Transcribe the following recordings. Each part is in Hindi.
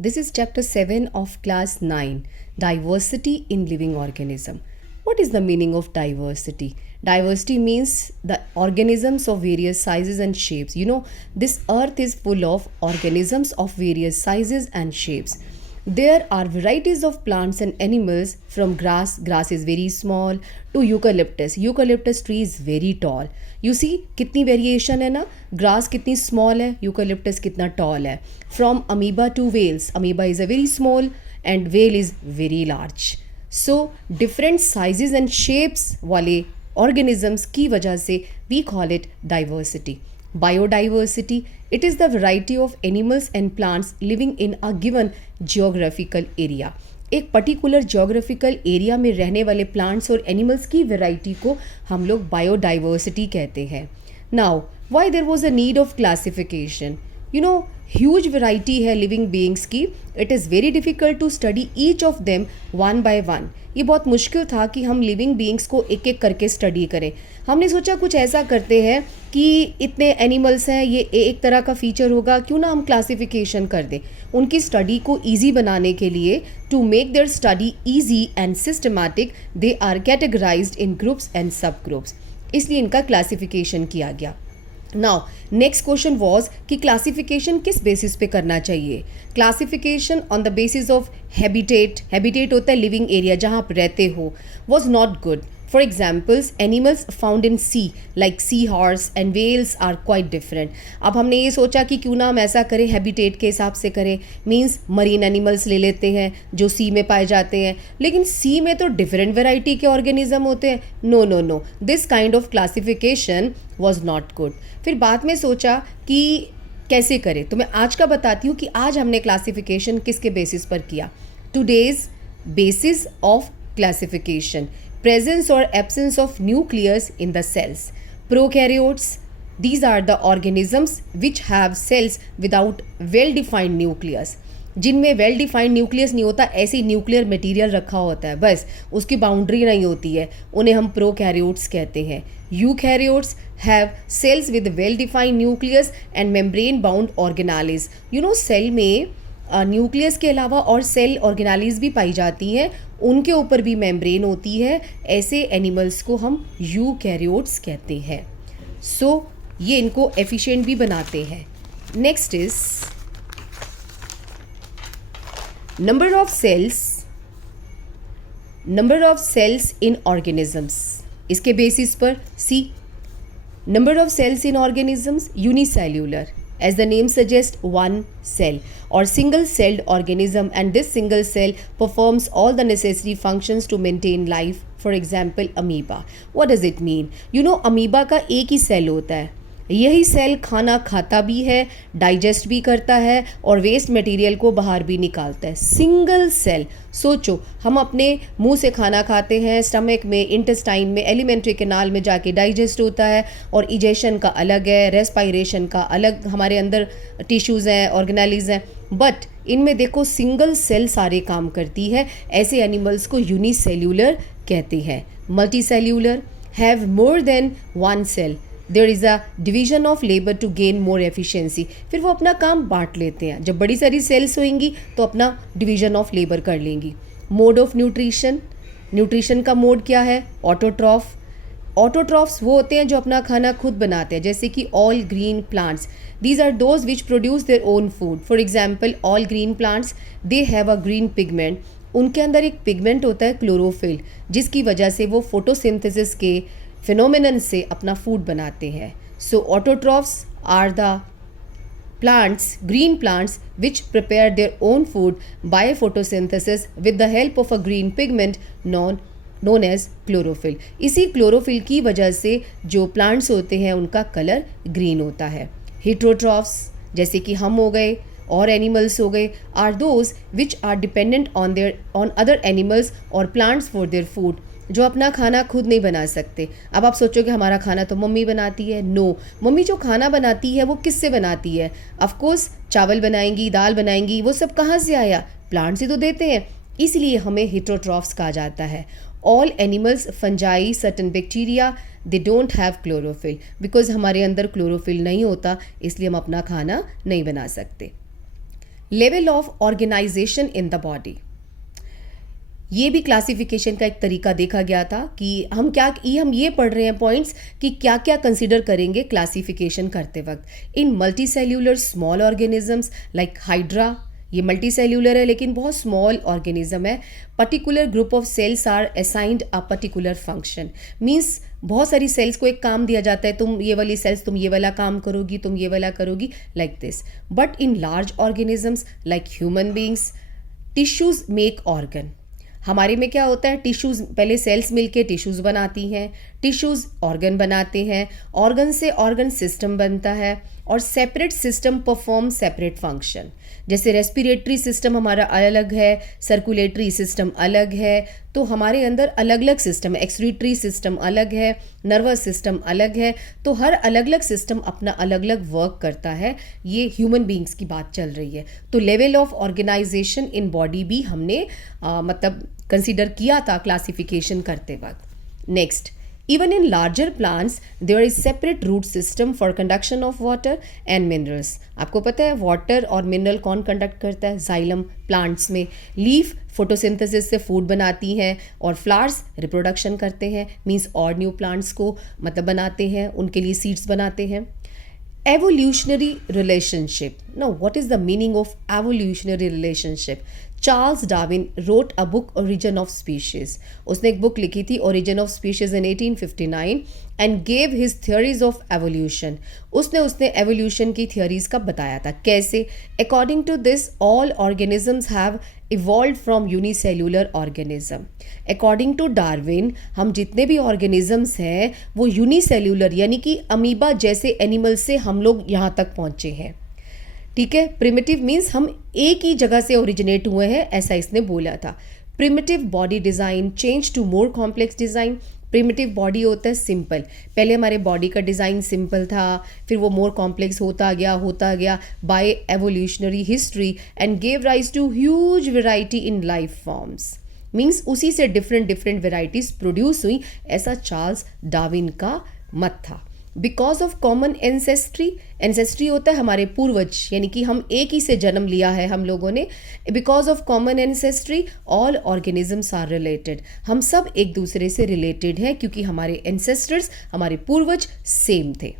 This is chapter 7 of class 9, Diversity in Living Organism. What is the meaning of diversity? Diversity means the organisms of various sizes and shapes. This earth is full of organisms of various sizes and shapes. There are varieties of plants and animals from grass is very small, to eucalyptus tree is very tall. You see कितनी वेरिएशन है ना, ग्रास कितनी स्मॉल है, यूकलिप्टस कितना टॉल है. From amoeba to whales, amoeba is a very small and whale is very large. So different sizes and shapes वाले ऑर्गेनिजम्स की वजह से we call it diversity. Biodiversity, it is the variety of animals and plants living in a given geographical area. एक पर्टिकुलर जियोग्राफिकल एरिया में रहने वाले प्लांट्स और एनिमल्स की वैरायटी को हम लोग बायोडाइवर्सिटी कहते हैं. Now why there was a need of classification? Huge variety है लिविंग बीइंग्स की. It is very difficult to study each of them one by one. ये बहुत मुश्किल था कि हम लिविंग बीइंग्स को एक एक करके स्टडी करें. हमने सोचा कुछ ऐसा करते हैं कि इतने एनिमल्स हैं, ये एक तरह का फीचर होगा, क्यों ना हम क्लासिफिकेशन कर दें. उनकी स्टडी को ईजी बनाने के लिए, to make their study easy and systematic, they are categorised in groups and subgroups. इसलिए इनका क्लासिफिकेशन किया गया. नाउ नेक्स्ट क्वेश्चन वॉज कि क्लासिफिकेशन किस बेसिस पे करना चाहिए. Classification on the basis of habitat होता है लिविंग एरिया जहाँ आप रहते हो, was not good. For examples, animals found in sea like seahorse and whales are quite different. अब हमने ये सोचा कि क्यों ना हम ऐसा करें, हैबिटेट के हिसाब से करें, मीन्स मरीन एनिमल्स ले लेते हैं जो सी में पाए जाते हैं. लेकिन सी में तो डिफरेंट वेराइटी के ऑर्गेनिज्म होते हैं. No, this kind of classification was not good. फिर बाद में सोचा कि कैसे करें, तो मैं आज का बताती हूँ कि आज हमने क्लासिफिकेशन किसके बेसिस पर किया. Today's basis of classification: presence or absence of nucleus in the cells. Prokaryotes, these are the organisms which have cells without well defined nucleus. जिनमें वेल डिफाइंड न्यूक्लियस नहीं होता, ऐसी न्यूक्लियर मटेरियल रखा होता है, बस उसकी बाउंड्री नहीं होती है, उन्हें हम प्रोकैरियोट्स कहते हैं. Eukaryotes have cells with well defined nucleus and membrane bound organelles. Cell में न्यूक्लियस के अलावा और सेल ऑर्गेनालिज भी पाई जाती हैं, उनके ऊपर भी मेम्ब्रेन होती है. ऐसे एनिमल्स को हम यूकैरियोट्स कहते हैं. सो ये इनको एफिशिएंट भी बनाते हैं. Next is number of cells in organisms. इसके बेसिस पर see, number of cells in organisms unicellular, as the name suggests, one cell or single celled organism, and this single cell performs all the necessary functions to maintain life. For example, amoeba. What does it mean? amoeba का एक ही सेल होता है. यही सेल खाना खाता भी है, डाइजेस्ट भी करता है और वेस्ट मटेरियल को बाहर भी निकालता है. Single cell. सोचो, हम अपने मुंह से खाना खाते हैं, स्टमक में, इंटेस्टाइन में, एलिमेंट्री कैनाल में जाके डाइजेस्ट होता है, और इजेशन का अलग है, रेस्पायरेशन का अलग, हमारे अंदर टिश्यूज़ हैं, ऑर्गेनालिज हैं. बट इनमें देखो सिंगल सेल सारे काम करती है. ऐसे एनिमल्स को यूनिसेल्यूलर कहते हैं. Multicellular have more than one cell. There is a division of labour to gain more efficiency. फिर वो अपना काम बांट लेते हैं. जब बड़ी सारी सेल्स होंगी तो अपना डिवीजन ऑफ लेबर कर लेंगी. मोड ऑफ न्यूट्रिशन का मोड क्या है? ऑटोट्रॉफ्स वो होते हैं जो अपना खाना खुद बनाते हैं, जैसे कि all green plants. These are those which produce their own food. For example, all green plants they have a green pigment. उनके अंदर एक पिगमेंट होता है क्लोरोफिल, जिसकी वजह से वो फोटोसिंथेसिस के फिनोमिनन से अपना फूड बनाते हैं. So autotrophs are the plants, green plants, which prepare their own food by photosynthesis with the help of a green pigment known as chlorophyll. इसी क्लोरोफिल की वजह से जो प्लांट्स होते हैं उनका कलर ग्रीन होता है. हेट्रोट्रॉफ्स, जैसे कि हम हो गए और एनिमल्स हो गए, are those which are dependent on other animals और प्लांट्स फॉर देयर फूड, जो अपना खाना खुद नहीं बना सकते. अब आप सोचोगे हमारा खाना तो मम्मी बनाती है. नो, मम्मी जो खाना बनाती है वो किससे बनाती है? ऑफकोर्स चावल बनाएंगी, दाल बनाएंगी, वो सब कहाँ से आया? प्लांट्स ही तो देते हैं. इसलिए हमें हेट्रोट्रॉफ्स कहा जाता है. All animals, fungi, certain bacteria, they don't have chlorophyll. Because हमारे अंदर क्लोरोफिल नहीं होता, इसलिए हम अपना खाना नहीं बना सकते. Level of organisation in the body, ये भी क्लासिफिकेशन का एक तरीका देखा गया था कि हम ये पढ़ रहे हैं पॉइंट्स कि क्या क्या कंसिडर करेंगे क्लासिफिकेशन करते वक्त। In multicellular small organisms like hydra, ये मल्टी सेल्यूलर है लेकिन बहुत स्मॉल ऑर्गेनिज्म है। Particular group of cells are assigned a particular function, means बहुत सारी सेल्स को एक काम दिया जाता है, तुम ये वाली सेल्स तुम ये वाला काम करोगी, तुम ये वाला करोगी, like this. But in large organisms like human beings, tissues make organ. हमारे में क्या होता है, टिश्यूज, पहले सेल्स मिलके टिश्यूज बनाती हैं, टिश्यूज ऑर्गन बनाते हैं, ऑर्गन से ऑर्गन सिस्टम बनता है और separate system perform separate function. जैसे रेस्पिरेटरी सिस्टम हमारा अलग है, सर्कुलेटरी सिस्टम अलग है, तो हमारे अंदर अलग अलग सिस्टम है, एक्सक्रीटरी सिस्टम अलग है, नर्वस सिस्टम अलग है, तो हर अलग अलग सिस्टम अपना अलग अलग वर्क करता है। ये ह्यूमन बींग्स की बात चल रही है। तो level of organisation in body भी हमने मतलब कंसिडर किया था क्लासिफिकेशन करते वक्त। Next, even in larger plants there is separate root system for conduction of water and minerals। आपको पता है वाटर और मिनरल कौन कंडक्ट करता है, जाइलम प्लांट्स में। लीफ फोटोसिंथेसिस से फूड बनाती हैं और फ्लावर्स रिप्रोडक्शन करते हैं, मींस और न्यू प्लांट्स को मतलब बनाते हैं, उनके लिए सीड्स बनाते हैं। Evolutionary relationship, now what is the meaning of evolutionary relationship? Charles Darwin wrote a book Origin of Species, उसने एक बुक लिखी थी Origin of Species in 1859 and gave his theories of evolution. उसने एवोल्यूशन की थियोरीज का बताया था कैसे। According to this all organisms have evolve from unicellular organism. According to Darwin हम जितने भी ऑर्गेनिजम्स हैं वो यूनिसेल्यूलर यानी कि अमीबा जैसे एनिमल से हम लोग यहाँ तक पहुँचे हैं। ठीक है, प्रिमिटिव मीन्स हम एक ही जगह से ओरिजिनेट हुए हैं, ऐसा इसने बोला था। Primitive body design change to more complex design. Primitive body होता है सिंपल, पहले हमारे बॉडी का डिज़ाइन सिंपल था, फिर वो मोर कॉम्प्लेक्स होता गया by evolutionary history and gave rise to huge variety in life forms. Means उसी से डिफरेंट वेराइटीज प्रोड्यूस हुई, ऐसा चार्ल्स डार्विन का मत था। बिकॉज ऑफ कॉमन एंसेस्ट्री होता है हमारे पूर्वज, यानी कि हम एक ही से जन्म लिया है हम लोगों ने। Because of common ancestry all organisms are related, हम सब एक दूसरे से रिलेटेड हैं क्योंकि हमारे एंसेस्टर्स, हमारे पूर्वज सेम थे।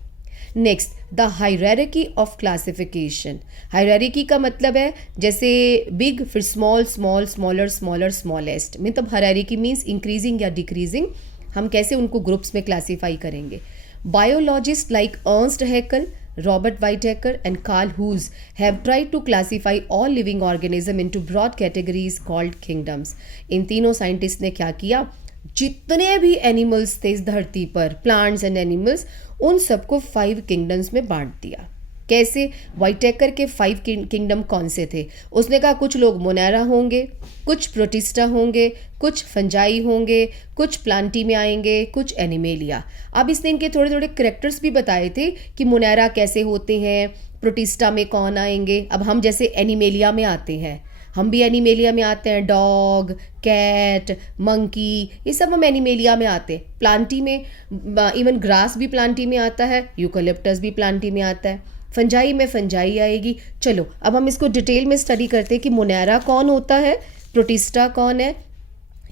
Next, the hierarchy of classification. Hierarchy का मतलब है जैसे बिग फिर small, small smaller smaller smallest, मतलब हायरार्की मीन्स इंक्रीजिंग या डिक्रीजिंग, हम कैसे उनको ग्रुप्स में क्लासीफाई करेंगे। Biologists like Ernst Haeckel, Robert Whittaker and Carl Hughes have tried to classify all living organisms into broad categories called kingdoms। इन तीनों साइंटिस्ट ने क्या किया, जितने भी एनिमल्स थे इस धरती पर, प्लांट्स एंड एनिमल्स, उन सबको 5 किंगडम्स में बांट दिया। कैसे? व्हाइटेकर के 5 किंगडम कौन से थे? उसने कहा कुछ लोग मोनेरा होंगे, कुछ प्रोटिस्टा होंगे, कुछ फंजाई होंगे, कुछ प्लांटी में आएंगे, कुछ एनिमेलिया। अब इसने इनके थोड़े थोड़े करेक्टर्स भी बताए थे कि मोनेरा कैसे होते हैं, प्रोटिस्टा में कौन आएंगे। अब हम जैसे एनिमेलिया में आते हैं, हम भी एनिमेलिया में आते हैं, डॉग, कैट, मंकी, ये सब हम एनिमेलिया में आते हैं। प्लांटी में इवन ग्रास भी प्लांटी में आता है, यूकलिप्टस भी प्लांटी में आता है, फंजाई में फंजाई आएगी। चलो अब हम इसको डिटेल में स्टडी करते हैं कि मोनेरा कौन होता है, प्रोटिस्टा कौन है।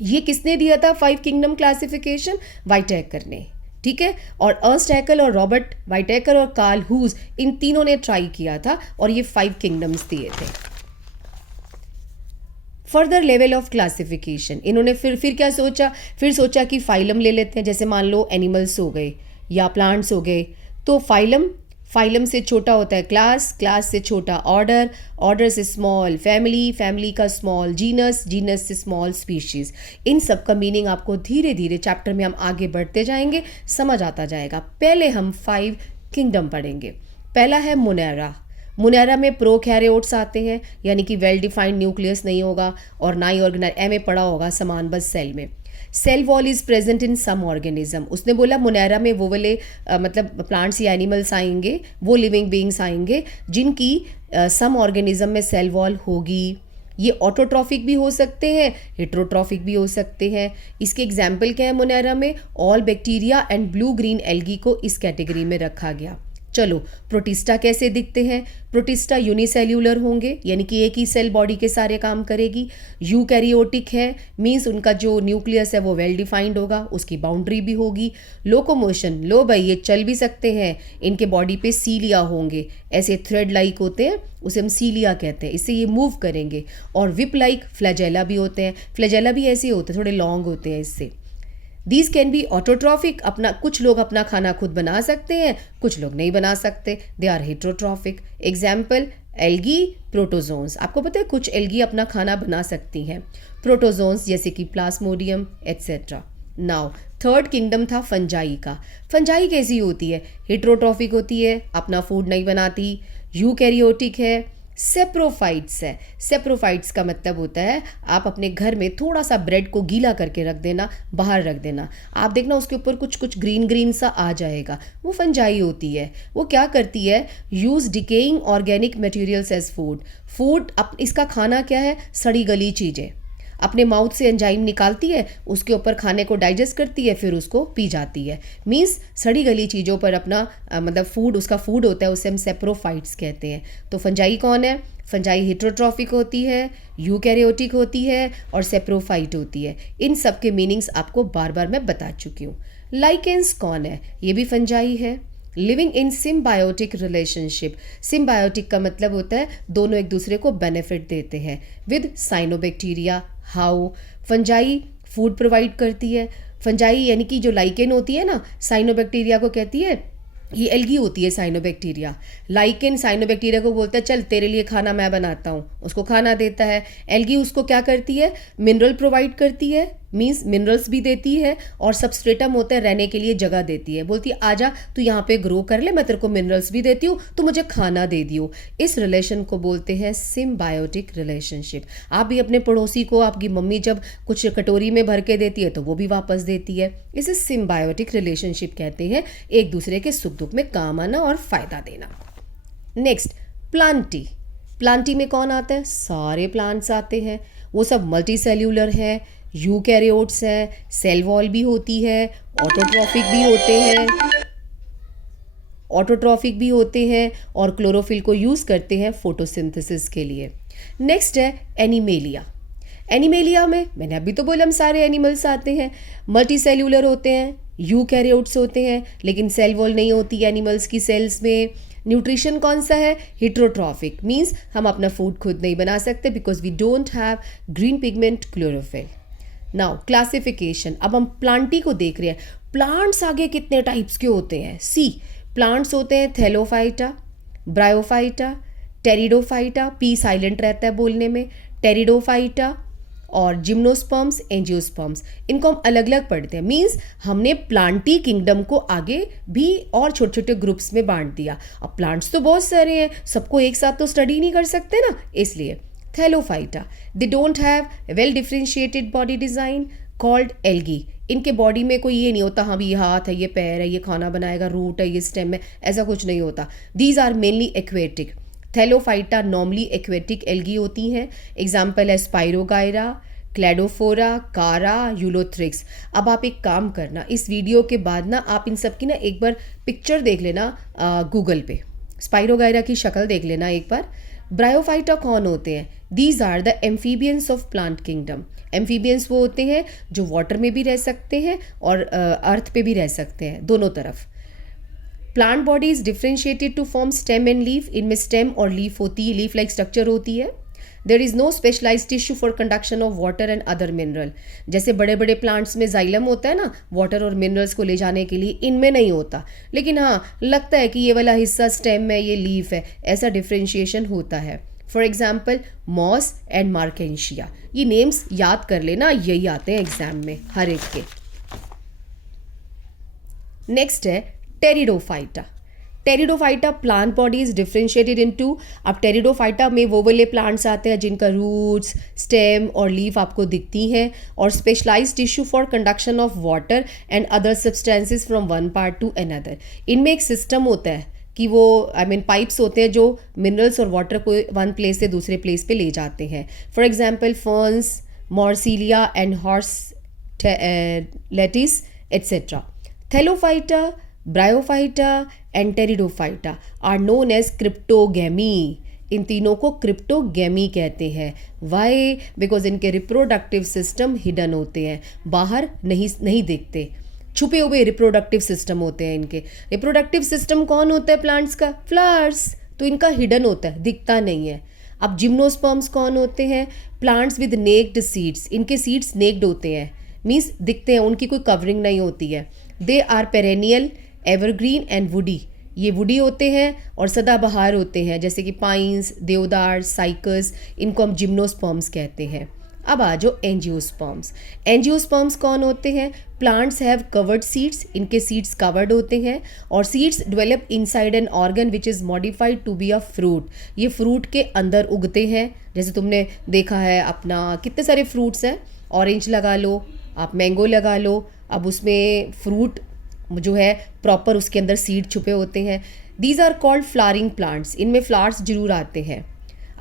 ये किसने दिया था 5 किंगडम क्लासिफिकेशन? व्हाइटेकर ने। ठीक है, और अर्स्ट हैकल और रॉबर्ट व्हाइटेकर और कार्ल हूज, इन तीनों ने ट्राई किया था और ये 5 किंगडम्स दिए थे। फर्दर लेवल ऑफ क्लासिफिकेशन, इन्होंने फिर क्या सोचा, फिर सोचा कि फाइलम ले लेते हैं। जैसे मान लो एनिमल्स हो गए या प्लांट्स हो गए, तो फाइलम से छोटा होता है क्लास से छोटा ऑर्डर से स्मॉल फैमिली का स्मॉल जीनस से स्मॉल स्पीशीज़। इन सब का मीनिंग आपको धीरे धीरे चैप्टर में हम आगे बढ़ते जाएंगे, समझ आता जाएगा। पहले हम 5 किंगडम पढ़ेंगे। पहला है मोनेरा में प्रोकैरियोट्स आते हैं, यानी कि वेल डिफाइंड न्यूक्लियस नहीं होगा और ना ही ऑर्गेनाइज में पड़ा होगा सामान, बस सेल में। Cell wall is present in some organism. उसने बोला मोनेरा में वो वाले मतलब प्लांट्स या एनिमल्स आएंगे, वो लिविंग बीइंग्स आएंगे जिनकी सम ऑर्गेनिज्म में सेल वॉल होगी। ये ऑटोट्रॉफिक भी हो सकते हैं, हेट्रोट्रॉफिक भी हो सकते हैं। इसके एग्जाम्पल क्या है मोनेरा में? All bacteria and blue green algae को इस कैटेगरी में रखा गया। चलो प्रोटिस्टा कैसे दिखते हैं? प्रोटिस्टा यूनिसेल्यूलर होंगे, यानी कि एक ही सेल बॉडी के सारे काम करेगी। यूकैरियोटिक है, मीन्स उनका जो न्यूक्लियस है वो वेल डिफाइंड होगा, उसकी बाउंड्री भी होगी। लोकोमोशन, लो भाई ये चल भी सकते हैं, इनके बॉडी पे सीलिया होंगे, ऐसे थ्रेड लाइक होते हैं, उसे हम सीलिया कहते हैं, इससे ये मूव करेंगे। और विप लाइक फ्लैजेला भी होते हैं, फ्लैजेला भी ऐसे होते हैं, थोड़े लॉन्ग होते हैं इससे। दीज कैन बी ऑटोट्रॉफिक, अपना कुछ लोग अपना खाना खुद बना सकते हैं, कुछ लोग नहीं बना सकते, they are heterotrophic. Example algae, protozoans. आपको पता है कुछ एल्गी अपना खाना बना सकती हैं, प्रोटोजोन्स जैसे कि Plasmodium etcetera. Now third kingdom था फंजाई का। फंजाई कैसी होती है? हेट्रोट्रॉफिक होती है, अपना फूड नहीं बनाती। यूकैरियोटिक है। सेप्रोफाइट्स है। सेप्रोफाइट्स का मतलब होता है आप अपने घर में थोड़ा सा ब्रेड को गीला करके रख देना, बाहर रख देना, आप देखना उसके ऊपर कुछ कुछ ग्रीन ग्रीन सा आ जाएगा, वो फंजाई होती है। वो क्या करती है? Use decaying organic materials as food. Food इसका खाना क्या है? सड़ी गली चीज़ें, अपने माउथ से एंजाइम निकालती है, उसके ऊपर खाने को डाइजेस्ट करती है, फिर उसको पी जाती है। मीन्स सड़ी गली चीज़ों पर अपना मतलब फूड, उसका फूड होता है, उसे हम सेप्रोफाइट्स कहते हैं। तो फंजाई कौन है? फंजाई हेट्रोट्रॉफिक होती है, यूकैरियोटिक होती है और सेप्रोफाइट होती है। इन सब के मीनिंग्स आपको बार बार मैं बता चुकी हूँ। लाइकेंस कौन है? ये भी फंजाई है। Living in symbiotic relationship. Symbiotic का मतलब होता है दोनों एक दूसरे को बेनिफिट देते हैं। With cyanobacteria. How? Fungi food provide करती है। फंजाई यानी कि जो लाइकेन होती है ना, साइनोबैक्टीरिया को कहती है, ये एल्गी होती है साइनोबैक्टीरिया। लाइकेन साइनोबैक्टीरिया को बोलता है चल तेरे लिए खाना मैं बनाता हूँ, उसको खाना देता है। एल्गी उसको क्या करती है? मिनरल प्रोवाइड करती है, मीन्स मिनरल्स भी देती है, और सबस्ट्रेटम होता है रहने के लिए जगह देती है। बोलती है आजा तू यहाँ पे ग्रो कर ले, मैं तेरे को मिनरल्स भी देती हूँ, तो मुझे खाना दे दियो। इस रिलेशन को बोलते हैं सिम्बायोटिक रिलेशनशिप। आप भी अपने पड़ोसी को आपकी मम्मी जब कुछ कटोरी में भर के देती है तो वो भी वापस देती है, इसे सिम्बायोटिक रिलेशनशिप कहते हैं, एक दूसरे के सुख दुख में काम आना और फायदा देना। Next Plantae. प्लांटी में कौन आता है? सारे प्लांट्स आते हैं, वो सब मल्टी सेल्यूलर हैं, यूकैरियोट्स हैं, सेल वॉल भी होती है, ऑटोट्रॉफिक भी होते हैं, और क्लोरोफिल को यूज़ करते हैं फोटोसिंथेसिस के लिए। नेक्स्ट है एनिमेलिया। एनिमेलिया में मैंने अभी तो बोला हम सारे एनिमल्स आते हैं, मल्टी सेल्यूलर होते हैं, यूकैरियोट्स होते हैं, लेकिन सेल वॉल नहीं होती एनिमल्स की सेल्स में। न्यूट्रिशन कौन सा है? हेट्रोट्रॉफिक, मीन्स हम अपना फूड खुद नहीं बना सकते because we don't have green pigment chlorophyll. Now classification, अब हम प्लांटी को देख रहे हैं। प्लांट्स आगे कितने टाइप्स के होते हैं? सी प्लांट्स होते हैं Thallophyta, bryophyta, pteridophyta, P silent रहता है बोलने में, टेरिडोफाइटा और जिम्नोस्पर्म्स, एंजियोस्पर्म्स। इनको हम अलग अलग पढ़ते हैं, मीन्स हमने प्लांटी किंगडम को आगे भी और छोटे छोटे ग्रुप्स में बांट दिया। अब प्लांट्स तो बहुत सारे हैं, सबको एक साथ तो स्टडी नहीं कर सकते ना, इसलिए Thallophyta, they don't have well differentiated body design called algae. इनके बॉडी में कोई ये नहीं होता हाँ भी ये हाथ है, ये पैर है, ये खाना बनाएगा, रूट है, ये स्टेम है, ऐसा कुछ नहीं होता। These are mainly aquatic. Thallophyta normally aquatic algae होती हैं। एग्जाम्पल है स्पाइरोगायरा, क्लैडोफोरा, कारा, यूलोथ्रिक्स। अब आप एक काम करना, इस वीडियो के बाद ना आप इन सब की ना एक बार पिक्चर देख लेना गूगल पे, स्पाइरोगायरा की शक्ल देख लेना एक बार। ब्रायोफाइटा कौन होते हैं? These are the amphibians of plant kingdom. Amphibians वो होते हैं जो वाटर में भी रह सकते हैं और अर्थ पे भी रह सकते हैं, दोनों तरफ। Plant body is differentiated to form stem and leaf. इनमें स्टेम और लीफ होती है, लीफ लाइक स्ट्रक्चर होती है। There is no specialised tissue for conduction of water and other mineral. जैसे बड़े बड़े प्लांट्स में जाइलम होता है ना, वाटर और मिनरल्स को ले जाने के लिए, इनमें नहीं होता। लेकिन हाँ लगता है कि ये वाला हिस्सा स्टेम है, ये लीफ है, ऐसा डिफ्रेंशिएशन होता है। For example moss and marchantia, ये नेम्स याद कर लेना, यही आते हैं एग्जाम में हर एक के। नेक्स्ट है pteridophyta. Pteridophyta plant body is differentiated into, अब टेरिडोफाइटा में वो वाले प्लांट्स आते हैं जिनका रूट्स, स्टेम और लीफ आपको दिखती हैं, और specialised tissue for conduction of water and other substances from one part to another. इनमें एक सिस्टम होता है कि वो पाइप्स होते हैं जो मिनरल्स और वाटर को वन प्लेस से दूसरे प्लेस पे ले जाते हैं। For example ferns, marsilea and horsetails etcetera. Thallophyta bryophyta and pteridophyta are known as cryptogamae. इन तीनों को क्रिप्टोगैमी कहते हैं। वाई? बिकॉज इनके रिप्रोडक्टिव सिस्टम हिडन होते हैं, बाहर नहीं दिखते, छुपे हुए रिप्रोडक्टिव सिस्टम होते हैं इनके। रिप्रोडक्टिव सिस्टम कौन होता है प्लांट्स का? फ्लावर्स। तो इनका हिडन होता है, दिखता नहीं है। अब जिम्नोस्पर्म्स कौन होते हैं? Plants with naked seeds. इनके सीड्स नेक्ड होते हैं, मीन्स दिखते हैं, उनकी कोई कवरिंग नहीं होती है। They are perennial, evergreen and woody. ये वुडी होते हैं और सदाबहार होते हैं, जैसे कि पाइन्स, देवदार, साइकस, इनको हम जिम्नोस्पर्म्स कहते हैं। अब आ जाओ एंजियोस्पर्म्स। एंजियोस्पर्म्स कौन होते हैं? Plants have covered seeds. इनके सीड्स कवर्ड होते हैं और seeds develop inside an organ which is modified to be a fruit. ये फ्रूट के अंदर उगते हैं। जैसे तुमने देखा है अपना, कितने सारे फ्रूट्स हैं, ऑरेंज लगा लो, आप मैंगो लगा लो, अब उसमें फ्रूट जो है प्रॉपर उसके अंदर सीड छुपे होते हैं। These are called flowering plants. इनमें फ्लावर्स जरूर आते हैं।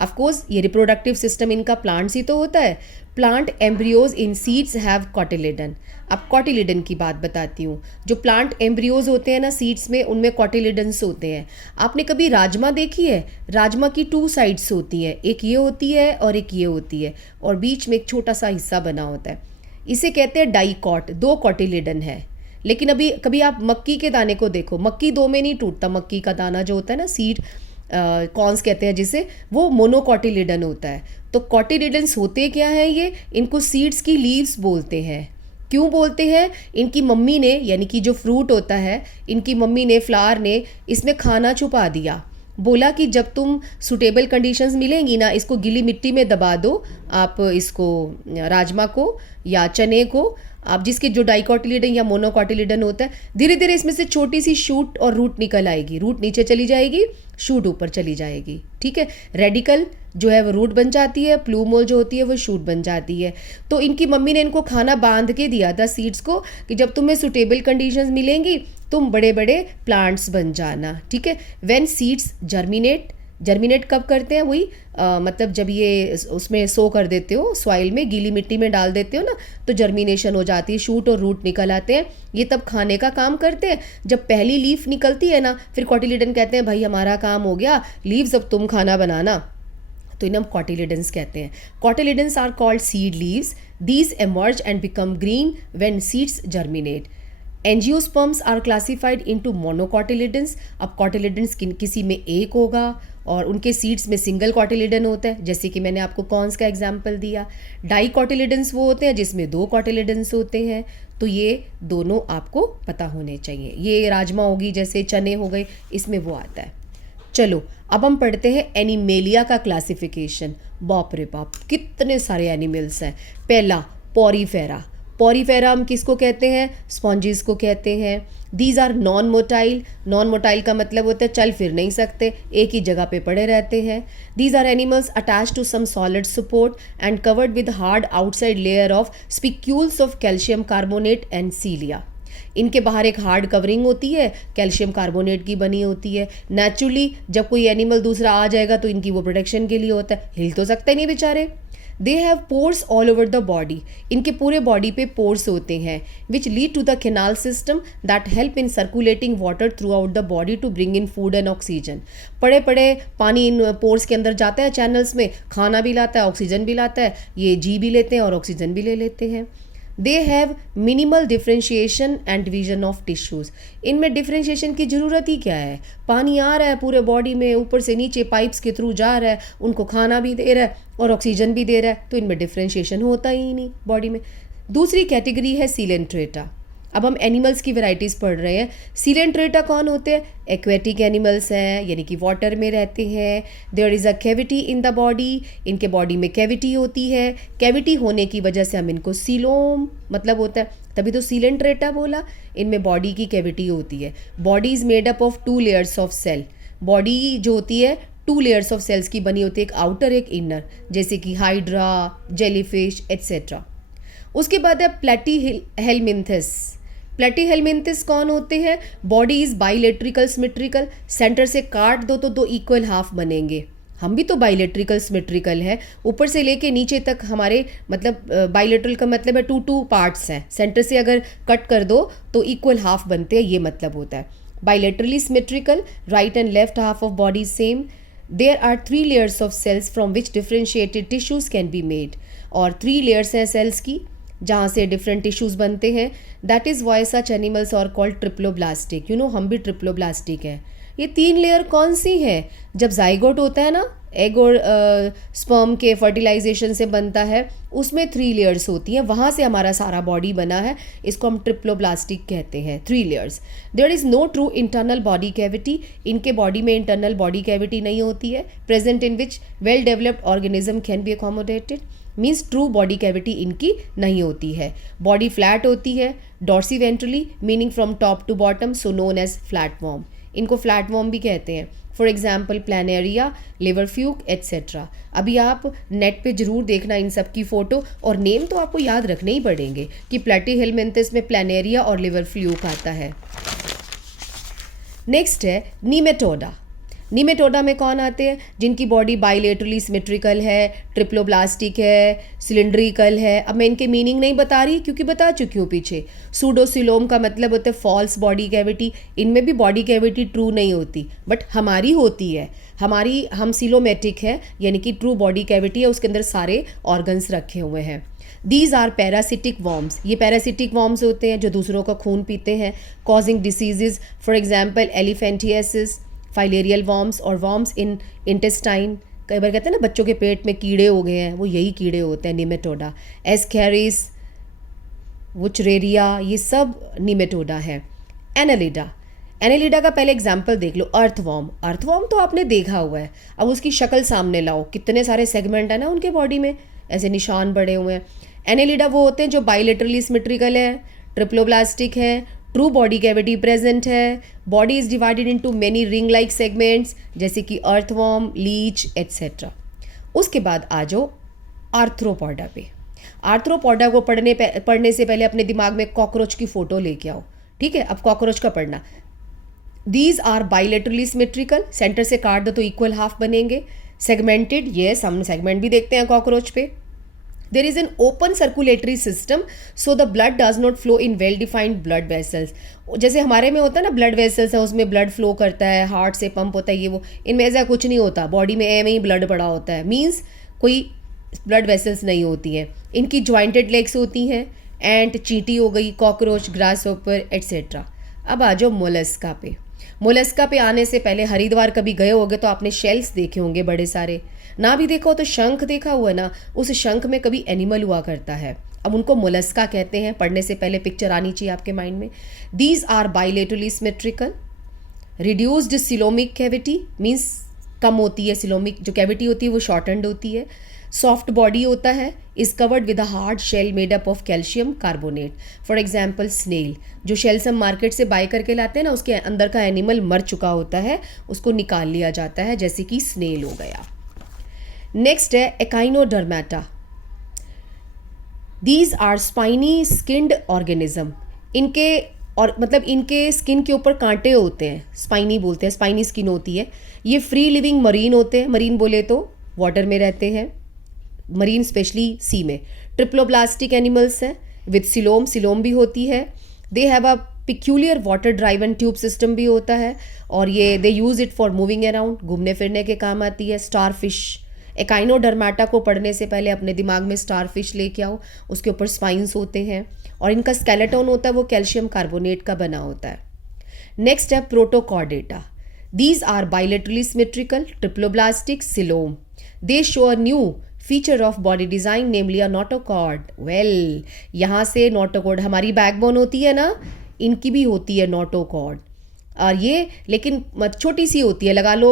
ऑफ कोर्स ये रिप्रोडक्टिव सिस्टम इनका प्लांट्स ही तो होता है। Plant embryos in seeds have cotyledon. अब कॉटिलिडन की बात बताती हूँ। जो प्लांट एम्ब्रियोज होते हैं ना सीड्स में, उनमें कॉटिलिडन्स होते हैं। आपने कभी राजमा देखी है? राजमा की 2 साइड्स होती है, एक ये होती है और एक ये होती है, और बीच में एक छोटा सा हिस्सा बना होता है। इसे कहते हैं डाइकॉट, 2 कॉटिलिडन है। लेकिन अभी कभी आप मक्की के दाने को देखो, मक्की 2 में नहीं टूटता। मक्की का दाना जो होता है ना, सीड कॉर्न्स कहते हैं जिसे, वो मोनोकॉटिलिडन होता है। तो कॉटिलिडन्स होते क्या है ये? इनको सीड्स की लीव्स बोलते हैं। क्यों बोलते हैं? इनकी मम्मी ने, यानी कि जो फ्रूट होता है, इनकी मम्मी ने, फ्लावर ने इसमें खाना छुपा दिया। बोला कि जब तुम सुटेबल कंडीशंस मिलेंगी ना, इसको गीली मिट्टी में दबा दो, आप इसको राजमा को या चने को, आप जिसके जो डाइकॉटिलिडन या मोनोकॉटिलिडन होता है, धीरे धीरे इसमें से छोटी सी शूट और रूट निकल आएगी। रूट नीचे चली जाएगी, शूट ऊपर चली जाएगी। ठीक है, रेडिकल जो है वो रूट बन जाती है, प्लूमोल जो होती है वो शूट बन जाती है। तो इनकी मम्मी ने इनको खाना बांध के दिया था सीड्स को कि जब तुम्हें सुटेबल कंडीशंस मिलेंगी तुम बड़े बड़े प्लांट्स बन जाना। ठीक है, व्हेन सीड्स जर्मिनेट कब करते हैं? वही मतलब जब ये उसमें सो कर देते हो, सॉइल में गीली मिट्टी में डाल देते हो ना, तो जर्मिनेशन हो जाती है, शूट और रूट निकल आते हैं। ये तब खाने का काम करते हैं। जब पहली लीफ निकलती है ना, फिर कॉटिलिडन कहते हैं भाई हमारा काम हो गया, लीव्स अब तुम खाना बनाना। तो इन्हें हम कॉटिलिडन्स कहते हैं। Cotyledons are called seed leaves. These emerge and become green when seeds germinate. Angiosperms are classified into monocotyledons. अब कॉटिलिडन्स किसी में एक होगा और उनके सीड्स में सिंगल कॉटिलिडन होता है, जैसे कि मैंने आपको कॉर्न्स का एग्जाम्पल दिया। डाइकॉटिलिडन्स वो होते हैं जिसमें 2 कॉटिलिडन्स होते हैं। तो ये दोनों आपको पता होने चाहिए। ये राजमा होगी, जैसे चने हो गए, इसमें वो आता है। चलो अब हम पढ़ते हैं एनिमेलिया का क्लासिफिकेशन। बाप रे बाप, कितने सारे एनिमल्स हैं। पहला पोरीफेरा। पोरीफेरा हम किसको कहते हैं? स्पॉन्जिस को कहते हैं। These are non motile. Non motile का मतलब होता है चल फिर नहीं सकते, एक ही जगह पे पड़े रहते हैं। These are animals attach to some solid support and covered with hard outside layer of spicules of calcium carbonate and cilia. इनके बाहर एक हार्ड कवरिंग होती है, कैल्शियम कार्बोनेट की बनी होती है। नेचुरली जब कोई एनिमल दूसरा आ जाएगा तो इनकी वो प्रोटेक्शन के लिए होता है, हिल तो सकते नहीं बेचारे। They have pores all over the body. इनके पूरे बॉडी पे पोर्स होते हैं which lead to the canal system that help in circulating water throughout the body to bring in food and oxygen. पड़े पड़े पानी इन पोर्स के अंदर जाता है, चैनल्स में, खाना भी लाता है, ऑक्सीजन भी लाता है, ये जी भी लेते हैं और ऑक्सीजन भी ले लेते हैं। They have minimal differentiation and division of tissues. इनमें डिफ्रेंशिएशन की ज़रूरत ही क्या है? पानी आ रहा है पूरे बॉडी में, ऊपर से नीचे पाइप्स के थ्रू जा रहा है, उनको खाना भी दे रहा है और ऑक्सीजन भी दे रहा है, तो इनमें डिफ्रेंशिएशन होता ही नहीं बॉडी में। दूसरी कैटेगरी है सीलेंट्रेटा। अब हम एनिमल्स की वैरायटीज़ पढ़ रहे हैं। सीलेंट्रेटा कौन होते हैं? एक्वेटिक एनिमल्स हैं, यानी कि वाटर में रहते हैं। There is a cavity in the body. इनके बॉडी में कैविटी होती है। कैविटी होने की वजह से हम इनको सीलोम मतलब होता है, तभी तो सीलेंट्रेटा बोला। इनमें बॉडी की कैविटी होती है। Body is made up of 2 layers of cell. Body जो होती है 2 लेयर्स ऑफ सेल्स की बनी होती है, एक आउटर एक इनर, जैसे कि हाइड्रा, जेलीफिश एट्सेट्रा। उसके बाद है प्लेटीहेलमिन्थस। प्लेटीहेलमिन्थस कौन होते हैं? Body is bilateral symmetrical. Centre से काट दो तो 2 इक्वल हाफ बनेंगे। हम भी तो बाइलेट्रिकल सिमेट्रिकल है, ऊपर से लेके नीचे तक हमारे, मतलब बाइलेट्रल का मतलब है टू पार्ट्स हैं, सेंटर से अगर कट कर दो तो इक्वल हाफ बनते हैं, ये मतलब होता है। Bilaterally symmetrical, right and left half of body same, there are 3 layers of cells from which differentiated tissues can be made, और 3 layers हैं सेल्स की जहाँ से डिफरेंट टिश्यूज़ बनते हैं। That is why such animals are called triploblastic. You know, हम भी ट्रिप्लोब्लास्टिक हैं। ये 3 लेयर कौन सी है? जब जाइगोट होता है ना, एग और स्पर्म के फर्टिलाइजेशन से बनता है, उसमें 3 लेयर्स होती हैं, वहाँ से हमारा सारा बॉडी बना है, इसको हम ट्रिप्लोब्लास्टिक कहते हैं। 3 layers. There is no true internal body cavity, इनके बॉडी में इंटरनल बॉडी कैविटी नहीं होती है, present in which well developed organism can be accommodated, means true body cavity इनकी नहीं होती है। बॉडी फ्लैट होती है, dorsally ventrally, meaning from top to bottom, so known as flat worm. इनको फ्लैट वॉर्म भी कहते हैं। For example planaria, liver fluke etcetera. अभी आप नेट पे जरूर देखना इन सब की फ़ोटो, और नेम तो आपको याद रखने ही पड़ेंगे कि प्लेटीहेलमिन्थस में प्लानेरिया और लिवर फ्लूक आता है। नेक्स्ट है नीमेटोडा। नीमेटोडा में कौन आते हैं? जिनकी बॉडी बाइलेटरली सिमेट्रिकल है, ट्रिप्लोब्लास्टिक है, सिलिंड्रिकल है। अब मैं इनके मीनिंग नहीं बता रही क्योंकि बता चुकी हूँ पीछे। सूडोसिलोम का मतलब होता है फॉल्स बॉडी कैविटी, इनमें भी बॉडी कैविटी ट्रू नहीं होती, बट हमारी होती है। हम सिलोमेटिक है, यानी कि ट्रू बॉडी कैविटी है, उसके अंदर सारे ऑर्गन्स रखे हुए हैं। These are parasitic worms. ये पैरासिटिक वॉर्म्स होते हैं जो दूसरों का खून पीते हैं, causing diseases, for example elephantiasis, filarial worms और वॉर्म्स इन इंटेस्टाइन। कई बार कहते हैं ना बच्चों के पेट में कीड़े हो गए हैं, वो यही कीड़े होते हैं, निमेटोडा। एस्कैरिस, वुचरेरिया, ये सब निमेटोडा है। एनालिडा। एनालिडा का पहले एग्जाम्पल देख लो, अर्थवॉर्म। अर्थवॉर्म तो आपने देखा हुआ है, अब उसकी शक्ल सामने लाओ, कितने सारे सेगमेंट है ना उनके बॉडी में, ऐसे निशान बड़े हुए हैं। एनालिडा वो होते हैं जो बाइलेटरली सिमेट्रिकल है, ट्रिप्लोब्लास्टिक है, ट्रू बॉडी कैविटी प्रेजेंट है, body is divided into many ring like segments जैसे कि अर्थवॉर्म, लीच एट्सेट्रा। उसके बाद आ जाओ आर्थ्रोपोडा पे। आर्थ्रोपोडा को पढ़ने से पहले अपने दिमाग में कॉकरोच की फोटो लेके आओ, ठीक है? अब कॉकरोच का पढ़ना। These are bilaterally symmetrical, centre से काट दो तो इक्वल हाफ बनेंगे। सेगमेंटेड, येस, हम सेगमेंट भी देखते हैं कॉकरोच पे। There is an open circulatory system, so the blood does not flow in well-defined blood vessels. जैसे हमारे में होता है ना ब्लड वेसल्स है, उसमें ब्लड फ्लो करता है, हार्ट से पंप होता है, ये वो। इनमें ऐसा कुछ नहीं होता, बॉडी में एम ही ब्लड पड़ा होता है, मीन्स कोई ब्लड वेसल्स नहीं होती हैं। इनकी ज्वाइंटेड लेग्स होती हैं। एंट, चींटी हो गई, कॉकरोच, ग्रासहोपर एट्सेट्रा। अब आ जाओ मोलस्का पे। मोलस्का पे आने से पहले हरिद्वार कभी गए होगे तो आपने शेल्स देखे होंगे बड़े सारे, ना भी देखा हो तो शंख देखा हुआ ना, उस शंख में कभी एनिमल हुआ करता है। अब उनको मोलस्का कहते हैं, पढ़ने से पहले पिक्चर आनी चाहिए आपके माइंड में। These are bilaterally symmetrical, reduced coelomic cavity, means कम होती है, सिलोमिक जो कैविटी होती है वो शॉर्टेंड होती है। सॉफ्ट बॉडी होता है, is covered with a hard shell made up of calcium carbonate. For example snail, जो शेल्स हम मार्केट से बाय करके लाते हैं ना, उसके अंदर का एनिमल मर चुका होता है, उसको निकाल लिया जाता है, जैसे कि स्नेल हो गया। नेक्स्ट है echinodermata. These are spiny skinned organism. इनके और मतलब इनके स्किन के ऊपर कांटे होते हैं, स्पाइनी बोलते हैं, स्पाइनी स्किन होती है। ये फ्री लिविंग मरीन होते हैं, मरीन बोले तो वाटर में रहते हैं, मरीन स्पेशली सी में। ट्रिप्लोब्लास्टिक एनिमल्स हैं विद सिलोम, सिलोम भी होती है। They have a peculiar water driven tube system भी होता है, और ये they use it for moving around, घूमने फिरने के काम आती है। Star fish. एकाइनोडर्माटा को पढ़ने से पहले अपने दिमाग में स्टार फिश लेके आओ, उसके ऊपर स्पाइंस होते हैं, और इनका स्केलेटन होता है वो कैल्शियम कार्बोनेट का बना होता है। नेक्स्ट है protochordata. These are bilaterally symmetrical, triploblastic, coelom. They show a new feature of body design, namely a notochord. Well, यहाँ से नोटोकॉर्ड, हमारी बैकबोन होती है ना, इनकी भी होती है नोटोकॉर्ड, और ये लेकिन छोटी सी होती है, लगा लो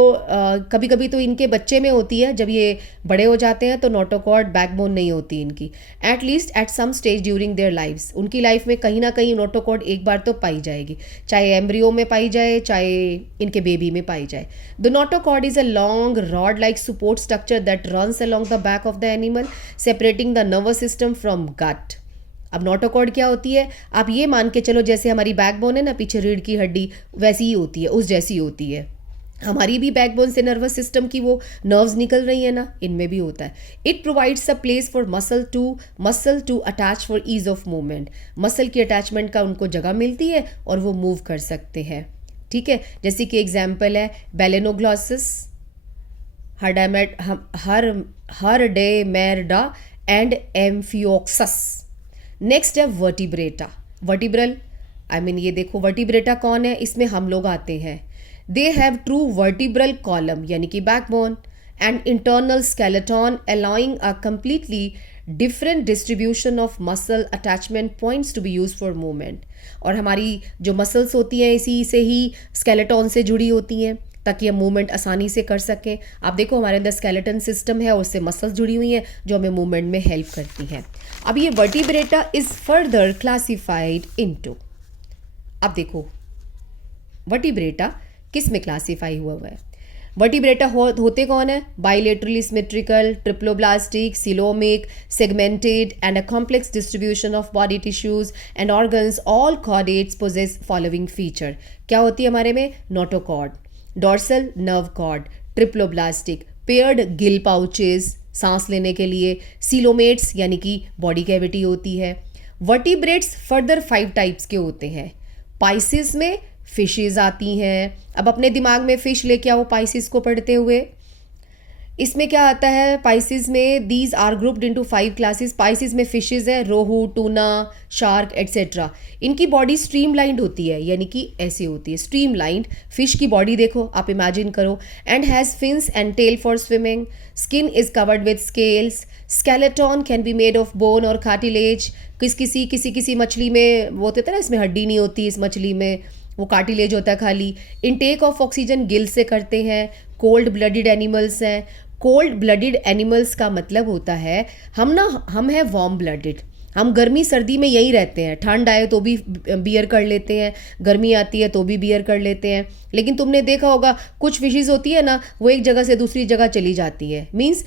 कभी कभी तो इनके बच्चे में होती है, जब ये बड़े हो जाते हैं तो नोटोकॉर्ड बैकबोन नहीं होती इनकी, at least at some stage during their lifes. उनकी लाइफ में कहीं ना कहीं नोटोकॉर्ड एक बार तो पाई जाएगी, चाहे एम्ब्रियो में पाई जाए, चाहे इनके बेबी में पाई जाए। The notochord is a long rod like support structure that runs along the back of the animal, separating the nervous system from gut. अब नोटोकॉर्ड क्या होती है, आप ये मान के चलो जैसे हमारी बैकबोन है ना, पीछे रीढ़ की हड्डी, वैसी ही होती है, उस जैसी होती है। हमारी भी बैकबोन से नर्वस सिस्टम की वो नर्व्स निकल रही है ना, इनमें भी होता है. It provides a place for muscle to attach for ease of movement. Muscle की अटैचमेंट का उनको जगह मिलती है और वो मूव कर सकते हैं. ठीक है, जैसे कि एग्जाम्पल है बेलेनोग्लॉसिस, हर डे मेरडा एंड एम्फियोक्सस. नेक्स्ट है वर्टिब्रेटा. वर्टिब्रल ये देखो वर्टिब्रेटा कौन है, इसमें हम लोग आते हैं. They have true vertebral column यानी कि backbone and internal skeleton allowing a completely different distribution of muscle attachment points to be use for movement. और हमारी जो मसल्स होती हैं इसी से ही स्केलेटन से जुड़ी होती हैं ताकि हम मूवमेंट आसानी से कर सकें. आप देखो हमारे अंदर स्केलेटन सिस्टम है और उससे मसल्स जुड़ी हुई हैं जो हमें मूवमेंट में हेल्प करती हैं. अब ये vertebrata is further classified into, अब देखो वर्टिब्रेटा किस में क्लासीफाई हुआ है. वर्टिब्रेटा होते कौन है, bilaterally symmetrical, triploblastic, coelomic, segmented and a complex distribution of body tissues and organs. All chordates possess following feature. क्या होती है हमारे में, notochord, dorsal nerve cord, triploblastic, paired gill pouches सांस लेने के लिए, सीलोमेट्स यानी कि बॉडी कैविटी होती है. वर्टिब्रेट्स फर्दर 5 टाइप्स के होते हैं. पाइसिस में फिशेज आती हैं. अब अपने दिमाग में फिश लेके आओ पाइसिस को पढ़ते हुए. इसमें क्या आता है, पाइसिस में these are grouped into 5 classes. Pisces में फिशेज है, रोहू, टूना, शार्क एट्सेट्रा. इनकी बॉडी स्ट्रीमलाइंड होती है यानी कि ऐसे होती है स्ट्रीमलाइंड. फिश की बॉडी देखो, आप इमेजिन करो. And has fins and tail for swimming. Skin is covered with scales. Skeleton can be made of bone और कार्टिलेज. किसी मछली में वो होता है ना, इसमें हड्डी नहीं होती, इस मछली में वो कार्टिलेज होता है खाली. इनटेक ऑफ ऑक्सीजन गिल से करते हैं. कोल्ड ब्लडेड एनिमल्स हैं. कोल्ड ब्लडेड एनिमल्स का मतलब होता है हम हैं वार्म ब्लडेड. हम गर्मी सर्दी में यहीं रहते हैं. ठंड आए तो भी बियर कर लेते हैं, गर्मी आती है तो भी बियर कर लेते हैं. लेकिन तुमने देखा होगा कुछ फिशेज होती है ना, वो एक जगह से दूसरी जगह चली जाती है. मीन्स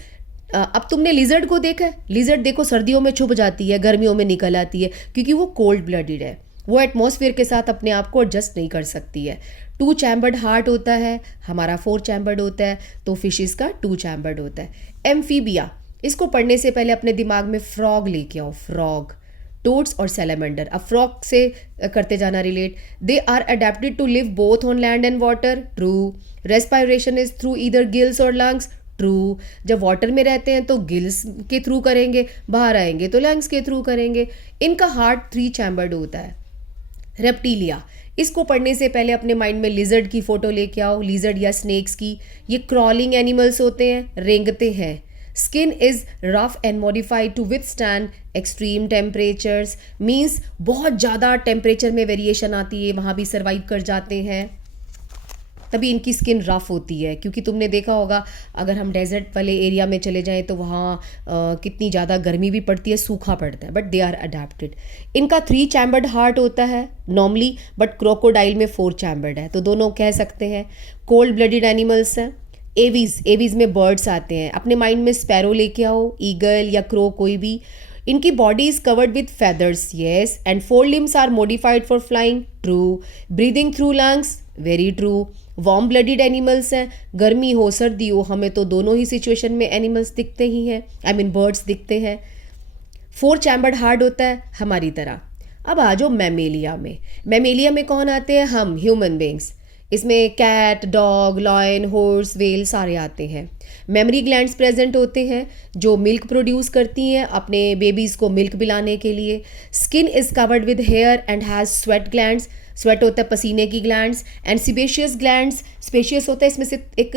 अब तुमने लिजर्ड को देखा है, लिजर्ड देखो सर्दियों में छुप जाती है, गर्मियों में निकल आती है क्योंकि वो कोल्ड ब्लडेड है. वो एटमॉस्फेयर के साथ अपने आप को एडजस्ट नहीं कर सकती है. 2 चैम्बर्ड हार्ट होता है, हमारा 4 चैम्बर्ड होता है, तो फिशेस का 2 चैम्बर्ड होता है. एम्फीबिया, इसको पढ़ने से पहले अपने दिमाग में फ्रॉग लेके आओ. फ्रॉग, टोड्स और सैलामेंडर. अब फ्रॉग से करते जाना relate. They are adapted to live both on land and water. True. Respiration is through either gills और लंग्स. ट्रू. जब वाटर में रहते हैं तो गिल्स के थ्रू करेंगे, बाहर आएंगे तो लंग्स के थ्रू करेंगे. इनका हार्ट 3 चैम्बर्ड होता है. रेप्टिलिया, इसको पढ़ने से पहले अपने माइंड में लिजर्ड की फोटो लेके आओ, लिजर्ड या स्नेक्स की. ये क्रॉलिंग एनिमल्स होते हैं, रेंगते हैं. Skin is rough and modified to withstand extreme temperatures. Means बहुत ज़्यादा टेम्परेचर में वेरिएशन आती है, वहाँ भी सर्वाइव कर जाते हैं, तभी इनकी स्किन रफ होती है. क्योंकि तुमने देखा होगा अगर हम डेजर्ट वाले एरिया में चले जाएं तो वहाँ कितनी ज़्यादा गर्मी भी पड़ती है, सूखा पड़ता है. But they are adapted. इनका 3 चैम्बर्ड हार्ट होता है नॉर्मली, बट क्रोकोडाइल में 4 चैम्बर्ड है, तो दोनों कह सकते हैं. कोल्ड ब्लडेड एनिमल्स हैं. एवीज में बर्ड्स आते हैं. अपने माइंड में स्पैरो लेके आओ, ईगल या क्रो, कोई भी. इनकी body is covered with feathers, yes, and 4 limbs are modified for flying. True. Breathing through lungs, very true. Warm blooded animals हैं. गर्मी हो सर्दी हो, हमें तो दोनों ही सिचुएशन में एनिमल्स दिखते ही हैं, बर्ड्स दिखते हैं. 4 चैम्बर्ड हार्ट होता है हमारी तरह. अब आ जाओ मैमेलिया में. मैमेलिया में कौन आते हैं, हम ह्यूमन बींग्स. इसमें cat, dog, lion, horse, well सारे आते हैं. मेमरी ग्लैंड्स प्रेजेंट होते हैं जो मिल्क प्रोड्यूस करती हैं अपने बेबीज़ को मिल्क पिलाने के लिए. Skin is covered with hair and has sweat glands. Sweat होता है पसीने की ग्लैंड्स. एंड सिबेशियस ग्लैंड्स, स्पेशियस होता है, इसमें से एक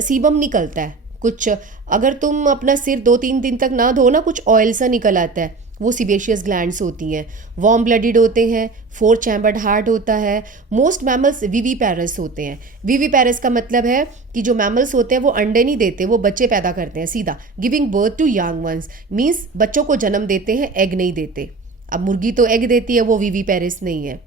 सीबम निकलता है कुछ. अगर तुम अपना सिर 2-3 दिन तक ना धो ना, कुछ ऑयल सा निकल आता है, वो सिबेशियस ग्लैंड्स होती हैं. वार्म ब्लडेड होते हैं. 4 चैम्बर्ड हार्ट होता है. मोस्ट मैमल्स विवीपैरस होते हैं. विवीपैरस का मतलब है कि जो मैमल्स होते हैं वो अंडे नहीं देते, वो बच्चे पैदा करते हैं सीधा. Giving birth to young ones, means बच्चों को जन्म देते हैं, एग नहीं देते. अब मुर्गी तो एग देती है, वो विवीपैरस नहीं है,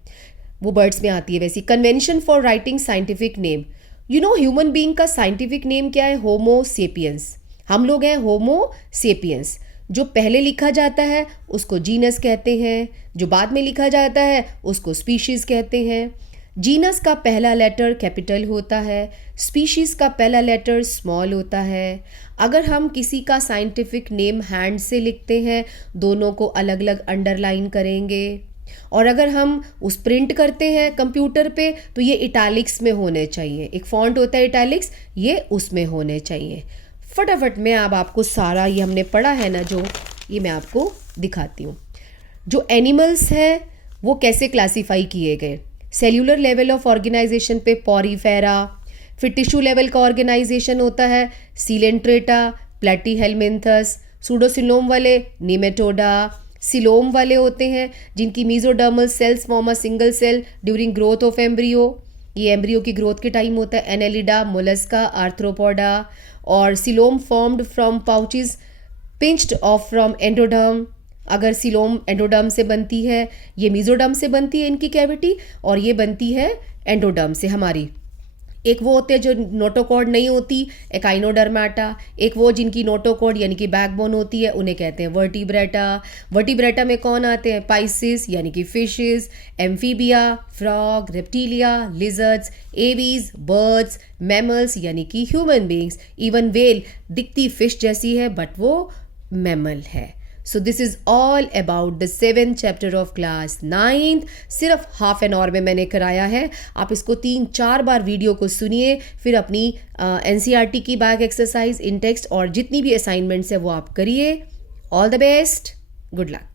वो बर्ड्स में आती है वैसी. Convention for writing scientific name. You know human being का साइंटिफिक नेम क्या है, होमो सेपियंस. हम लोग हैं होमो सेपियंस. जो पहले लिखा जाता है उसको जीनस कहते हैं, जो बाद में लिखा जाता है उसको स्पीशीज कहते हैं. जीनस का पहला लेटर कैपिटल होता है, स्पीशीज का पहला लेटर स्मॉल होता है। अगर हम किसी का साइंटिफिक नेम हैंड से लिखते हैं, दोनों को अलग अलग अंडरलाइन करेंगे। और अगर हम उस प्रिंट करते हैं कंप्यूटर पे तो ये इटैलिक्स में होने चाहिए। एक फॉन्ट होता है इटैलिक्स, ये उसमें होने चाहिए। फटाफट मैं अब आपको सारा ये हमने पढ़ा है ना, जो ये मैं आपको दिखाती हूँ। जो एनिमल्स हैं वो कैसे क्लासीफाई किए गए। सेल्यूलर लेवल ऑफ ऑर्गेनाइजेशन पे पॉरीफेरा, फिर टिश्यू लेवल का ऑर्गेनाइजेशन होता है सीलेंट्रेटा, प्लेटीहेलमिन्थस, सूडोसिलोम वाले निमेटोडा, सिलोम वाले होते हैं जिनकी mesodermal cells form a single cell during growth of embryo. ये एम्ब्रियो की ग्रोथ के टाइम होता है। Annelida, mollusca, arthropoda. और coelom formed from pouches pinched off from endoderm. अगर सिलोम एंडोडर्म से बनती है, ये मीजोडर्म से बनती है इनकी कैविटी, और ये बनती है एंडोडर्म से हमारी। एक वो होते हैं जो नोटोकॉर्ड नहीं होती, एकाइनोडर्माटा। एक वो जिनकी नोटोकॉर्ड यानी कि बैकबोन होती है, उन्हें कहते हैं वर्टिब्रेटा। वर्टिब्रेटा में कौन आते हैं? पाइसिस यानी कि fishes, amphibia, frog, reptilia, lizards, aves, birds, mammals यानी कि ह्यूमन बींग्स। इवन वेल दिखती फिश जैसी है बट वो मैमल है। So this is all about the 7th chapter of class 9th। सिर्फ हाफ एन आवर में मैंने कराया है। आप इसको 3-4 बार वीडियो को सुनिए, फिर अपनी NCERT की बैक एक्सरसाइज इन टेक्स्ट और जितनी भी असाइनमेंट्स है वो आप करिए। All the best, good luck.